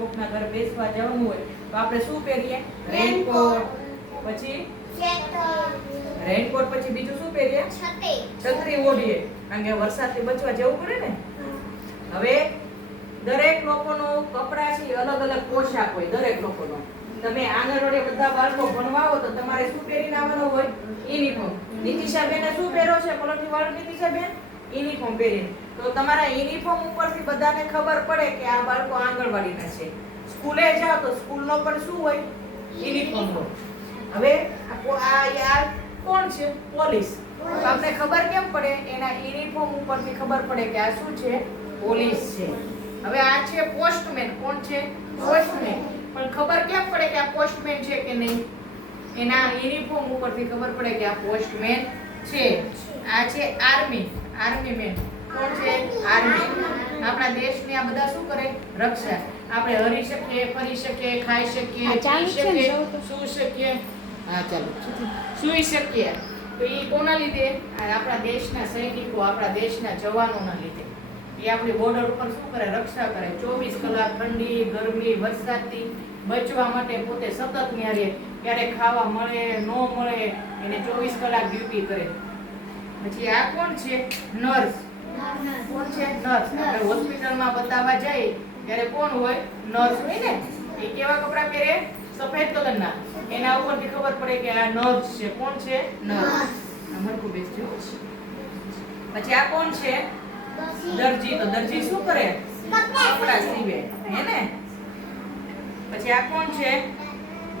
કોકના ઘરે બેસવા જવાનું હોય તો આપણે શું પહેરીએ? રેનકોટ. પછી રેનકોટ પછી બીજું શું પહેરીએ? છત્રી ઓઢીએ, કારણ કે વરસાદથી બચવા જવું પડે ને. હવે દરેક લોકોનો કપડા છે અલગ અલગ પોશાક હોય દરેક લોકોનો. તમે આંગણવાડી બધા બાળકો ભણવા આવો તો તમારે શું પહેરીને આવવાનું હોય? યુનિફોર્મ. નીતિશાબેને શું પહેરો છે પલોઠી વાળું નીતિશાબેન? યુનિફોર્મ પહેરીને. તો તમારા યુનિફોર્મ ઉપરથી બધાને ખબર પડે કે આ બાળકો આંગણવાડીના છે. સ્કૂલે જાઓ તો સ્કૂલનો પણ શું હોય? યુનિફોર્મ હોય. હવે આ કોણ છે? પોલીસ. તો આપણે ખબર કેમ પડે? એના યુનિફોર્મ ઉપરથી ખબર પડે કે આ શું છે? પોલીસ છે. હવે આ છે પોસ્ટમેન. કોણ છે? પોસ્ટમેન. પણ ખબર કેમ પડે કે આ પોસ્ટમેન છે કે નહીં? એના યુનિફોર્મ ઉપરથી ખબર પડે કે આ પોસ્ટમેન છે. આ છે આર્મી. Army main. કોણ છે? આર્મી. આપણા દેશની આ બધા શું કરે? રક્ષા. આપણે હરી શકીએ, ફરી શકીએ, ખાઈ શકીએ, પી શકીએ, સૂઈ શકીએ. હા ચાલો. સૂઈ શકીએ. તો એ કોના લીધે? આપણા દેશના સૈનિકો, આપણા દેશના જવાનોના લીધે. એ આપણી બોર્ડર ઉપર શું કરે? રક્ષા કરે. 24 કલાક ઠંડી, ગરમી, વરસાદથી બચવા માટે પોતે સતત ત્યાં રહે. ક્યારેક ખાવા મળે, ન મળે, એને 24 કલાક ડ્યુટી કરે. પછી આ કોણ છે? નર્સ. કોણ છે? નર્સ. આપણે હોસ્પિટલમાં બતાવવા જઈએ ત્યારે કોણ હોય? નર્સ હોય ને. એ કેવા કપડાં પહેરે? સફેદ કલરના. એના ઉપરથી ખબર પડે કે આ નર્સ છે. કોણ છે? નર્સ. મરકું બેસજો. પછી આ કોણ છે? દરજી. તો દરજી શું કરે? કપડા સીવે, હે ને. પછી આ કોણ છે?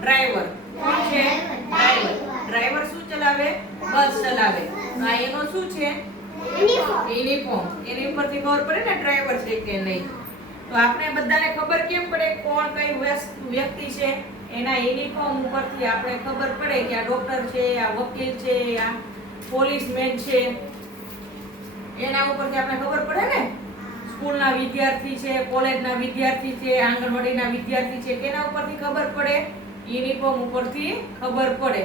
ડ્રાઈવર. કોણ છે? ડ્રાઈવર. ડ્રાઈવર શું ચલાવે? બસ ચલાવે. આ એનો શું છે? યુનિફોર્મ. એની ઉપરથી ખબર પડે ને ડ્રાઈવર છે કે નહીં. તો આપણે બધાને ખબર કેમ પડે કોણ કઈ વ્યક્તિ છે? એના યુનિફોર્મ ઉપરથી આપણે ખબર પડે કે આ ડોક્ટર છે, આ વકીલ છે, આ પોલીસમેન છે. એના ઉપરથી આપણે ખબર પડે ને. સ્કૂલના વિદ્યાર્થી છે, કોલેજના વિદ્યાર્થી છે, આંગણવાડીના વિદ્યાર્થી છે. કેના ઉપરથી ખબર પડે? યુનિફોર્મ ઉપરથી ખબર પડે.